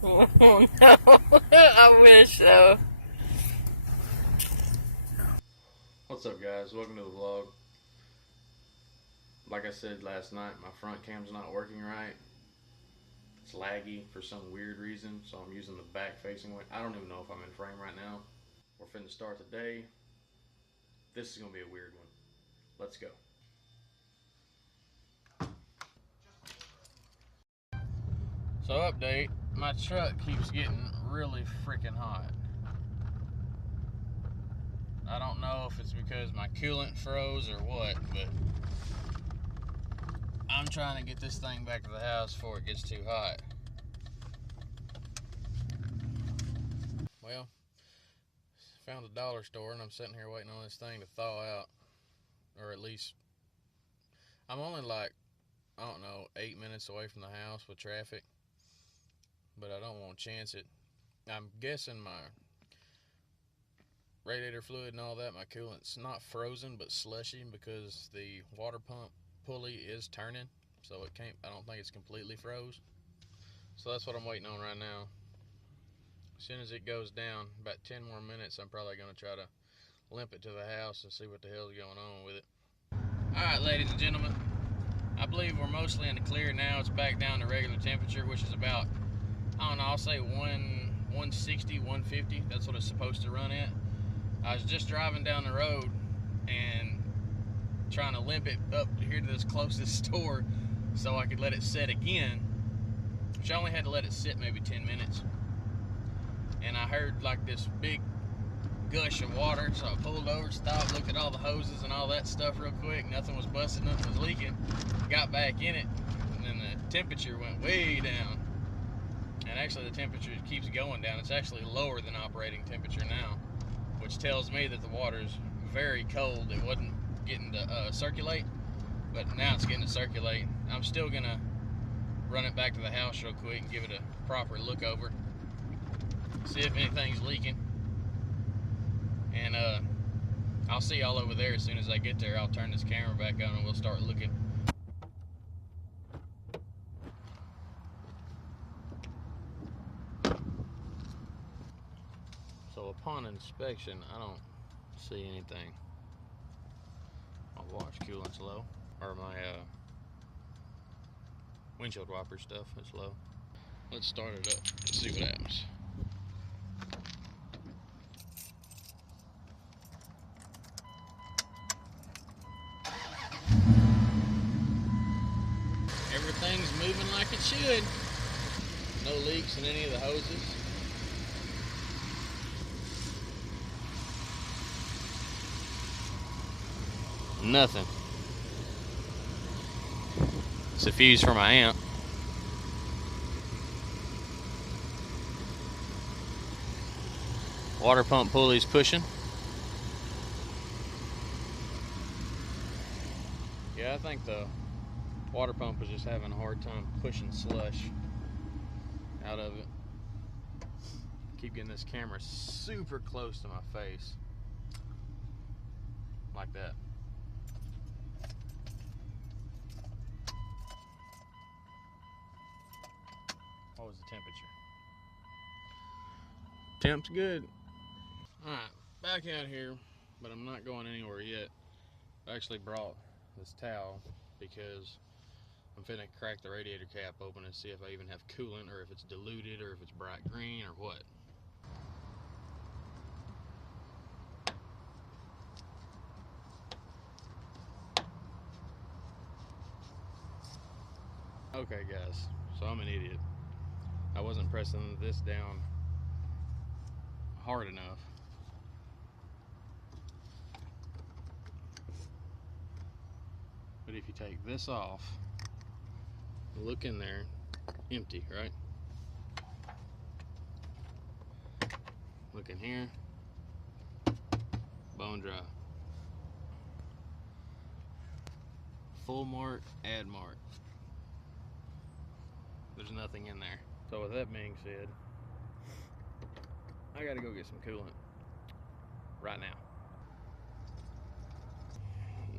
Oh no, I wish so. What's up, guys? Welcome to the vlog. Like I said last night, my front cam's not working right. It's laggy for some weird reason, so I'm using the back facing way. I don't even know if I'm in frame right now. We're finna start the day. This is gonna be a weird one. Let's go. So update, my truck keeps getting really freaking hot. I don't know if it's because my coolant froze or what, but I'm trying to get this thing back to the house before it gets too hot. Well, found a dollar store and I'm sitting here waiting on this thing to thaw out, or at least I'm only like, I don't know, 8 minutes away from the house with traffic, but I don't want to chance it. I'm guessing my radiator fluid and all that, my coolant's not frozen but slushy because the water pump pulley is turning, so it can't, I don't think it's completely froze. So that's what I'm waiting on right now. As soon as it goes down, about 10 more minutes, I'm probably going to try to limp it to the house and see what the hell's going on with it. Alright, ladies and gentlemen, I believe we're mostly in the clear now. It's back down to regular temperature, which is about, I don't know, I'll say 160, 150. That's what it's supposed to run at. I was just driving down the road and trying to limp it up here to this closest store so I could let it set again, which I only had to let it sit maybe 10 minutes. And I heard like this big gush of water, so I pulled over, stopped, looked at all the hoses and all that stuff real quick. Nothing was busted, nothing was leaking. Got back in it, and then the temperature went way down. And actually the temperature keeps going down. It's actually lower than operating temperature now, which tells me that the water's very cold. It wasn't getting to circulate, but now it's getting to circulate. I'm still gonna run it back to the house real quick and give it a proper look over, see if anything's leaking. And I'll see y'all over there as soon as I get there. I'll turn this camera back on and we'll start looking. So upon inspection, I don't see anything. My wash coolant's low, or my windshield wiper stuff is low. Let's start it up and see what happens. Everything's moving like it should. No leaks in any of the hoses. Nothing. It's a fuse for my amp. Water pump pulley's pushing. Yeah, I think the water pump was just having a hard time pushing slush out of it. Keep getting this camera super close to my face. Like that. What was the temperature? Temp's good. Alright, back out here, but I'm not going anywhere yet. I actually brought this towel because I'm finna crack the radiator cap open and see if I even have coolant, or if it's diluted, or if it's bright green, or what. Okay guys, so I'm an idiot. I wasn't pressing this down hard enough. But if you take this off, look in there, empty, right? Look in here, bone dry. Full mark, add mark. There's nothing in there. So with that being said, I gotta go get some coolant right now.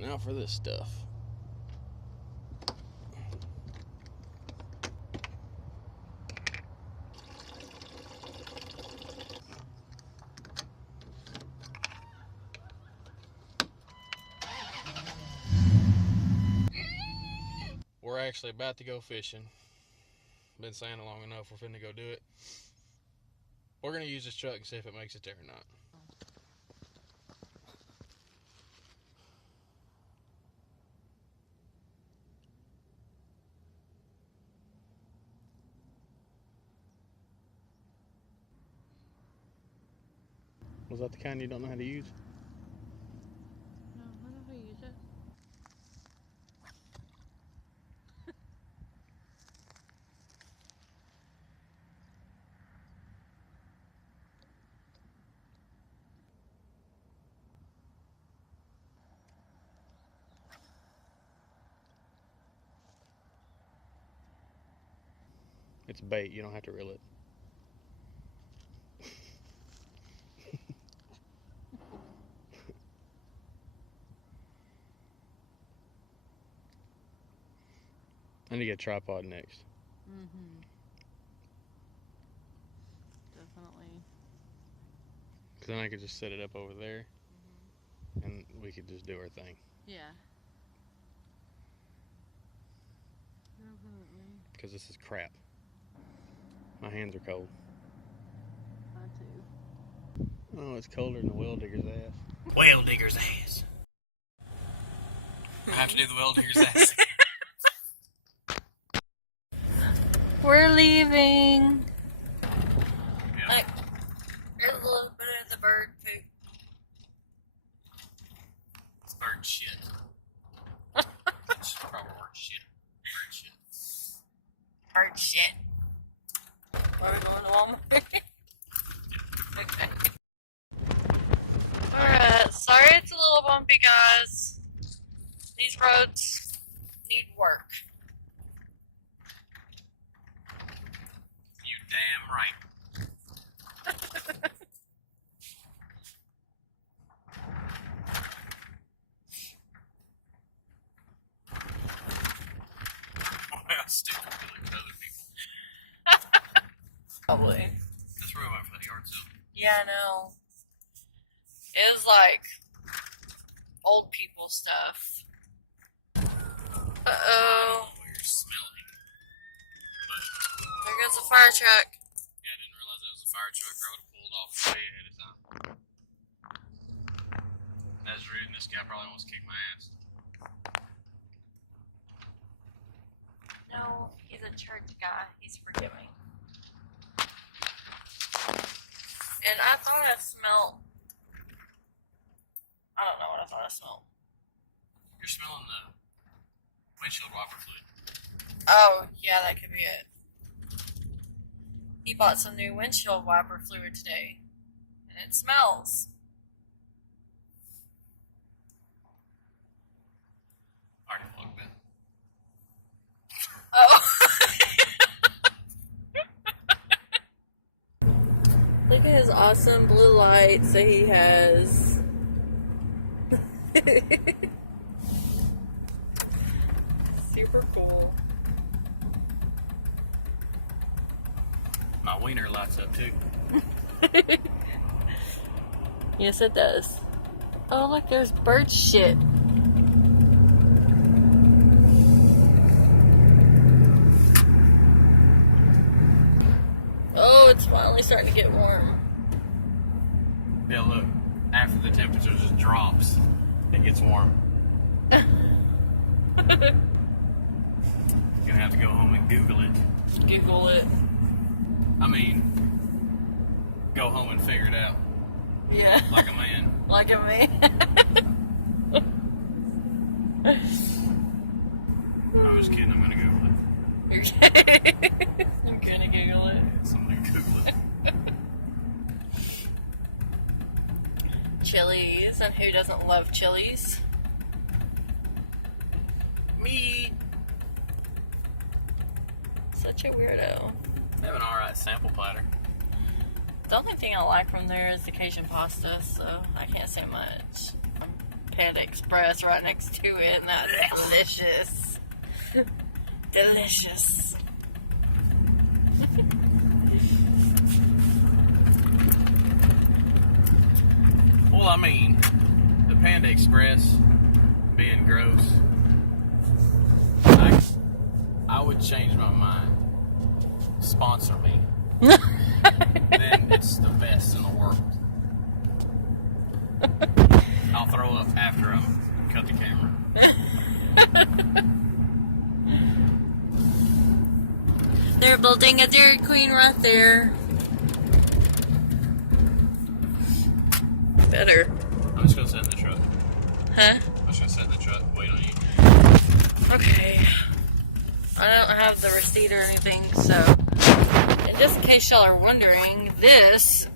Now for this stuff. actually about to go fishing. Been saying it long enough. We're finna go do it. We're gonna use this truck and see if it makes it there or not. Was that the kind you don't know how to use? No, I know how to use it. It's bait. You don't have to reel it. I need to get a tripod next. Mm-hmm. Definitely. Because then I could just set it up over there. Mm-hmm. And we could just do our thing. Yeah. Definitely. Because this is crap. My hands are cold. Mine too. Oh, it's colder than the well digger's ass. Well digger's ass. I have to do the well digger's ass. We're leaving. Yep. Like, there's a little bit of the bird poop. It's bird shit. It's probably bird shit. Bird shit. Bird shit. Are we going to Walmart? Okay. Alright, sorry it's a little bumpy, guys. These roads need work. You damn right. Well, stupid like other people. Probably. That's where I went for the yard sale. Yeah, I know. It was like old people stuff. Uh-oh. You're smelling. But There goes the fire truck. yeah, I didn't realize that was a fire truck. I would have pulled off way ahead of time. That's rude, and this guy probably wants to kick my ass. No, he's a church guy. He's forgiving. And I thought I smelled. I don't know what I thought I smelled. You're smelling the windshield wiper fluid. Oh, yeah, that could be it. He bought some new windshield wiper fluid today. And it smells. Already plugged that. Oh. Look at his awesome blue lights that he has. Super cool. My wiener lights up too. Yes, it does. Oh, look, there's bird shit. Oh, it's finally starting to get warm. Yeah, look. After the temperature just drops, it gets warm. Gonna have to go home and Google it. Google it. I mean, go home and figure it out. Yeah. Like a man. Like a man. I'm just kidding, I'm gonna Google it. Okay. I'm gonna Google it. Something Google it. Chilies, and who doesn't love chilies? Me. Such a weirdo. They have an alright sample platter. The only thing I like from there is the Cajun pasta, so I can't say much. Panda Express right next to it, and that's delicious. Delicious. Well, I mean, the Panda Express being gross, I would change my mind. Sponsor me. Then it's the best in the world. I'll throw up after I cut the camera. They're building a Dairy Queen right there. Better. I'm just gonna sit in the truck. Huh? I'm just gonna sit in the truck, wait on you. Okay. I don't have the receipt or anything, so. And just in case y'all are wondering, this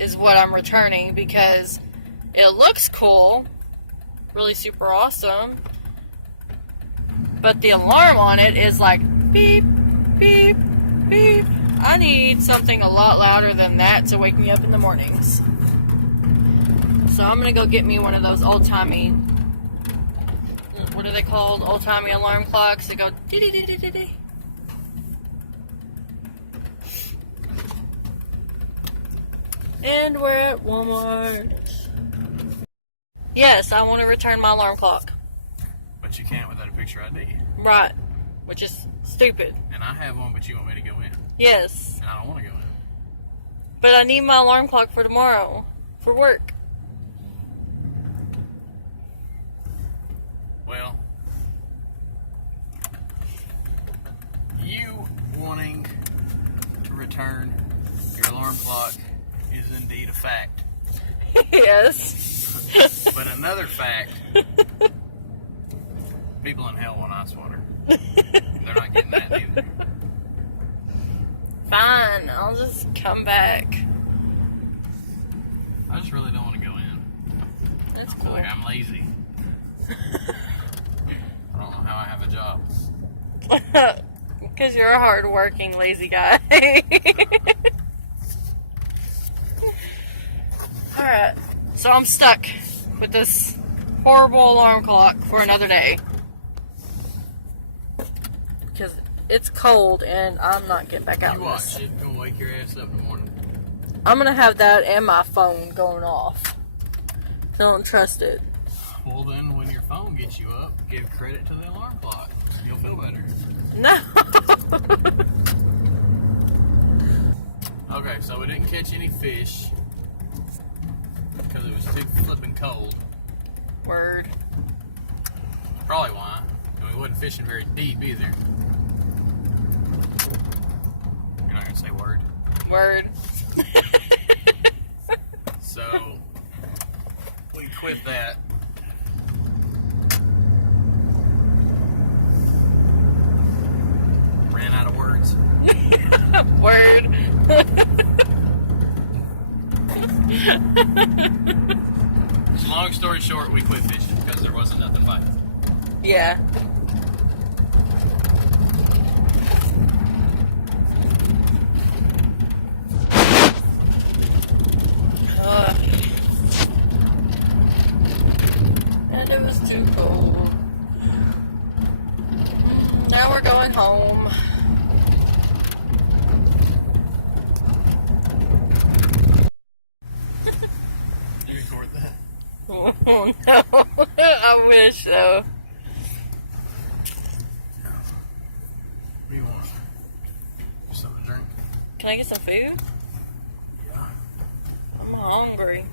is what I'm returning because it looks cool. Really super awesome. But the alarm on it is like beep, beep, beep. I need something a lot louder than that to wake me up in the mornings. So I'm gonna go get me one of those old-timey, what are they called? Old-timey alarm clocks that go dee-dee-dee-dee-dee. And we're at Walmart. Yes, I want to return my alarm clock. But you can't without a picture ID. Right. Which is stupid. And I have one, but you want me to go in. Yes. And I don't want to go in. But I need my alarm clock for tomorrow. For work. Well, you wanting to return your alarm clock is indeed a fact. Yes. But another fact, people in hell want ice water. They're not getting that either. Fine, I'll just come back. I just really don't want to go in. That's I feel cool. like I'm lazy. I don't know how I have a job. Because you're a hard-working, lazy guy. Alright, so I'm stuck with this horrible alarm clock for another day. Because it's cold and I'm not getting back out. You watch it, gonna wake your ass up in the morning. I'm gonna have that and my phone going off. Don't trust it. Well then, when your phone gets you up, give credit to the alarm clock. You'll feel better. No. Okay, so we didn't catch any fish because it was too flipping cold. Word. Probably why. And we wasn't fishing very deep either. You're not gonna say word. Word. So we quit that. Ran out of words. Word. Long story short, we quit fishing because there wasn't nothing biting. Yeah. And it was too cold. Now we're going home. You record that? Oh no. I wish so. What do you want? Just something to drink? Can I get some food? Yeah. I'm hungry.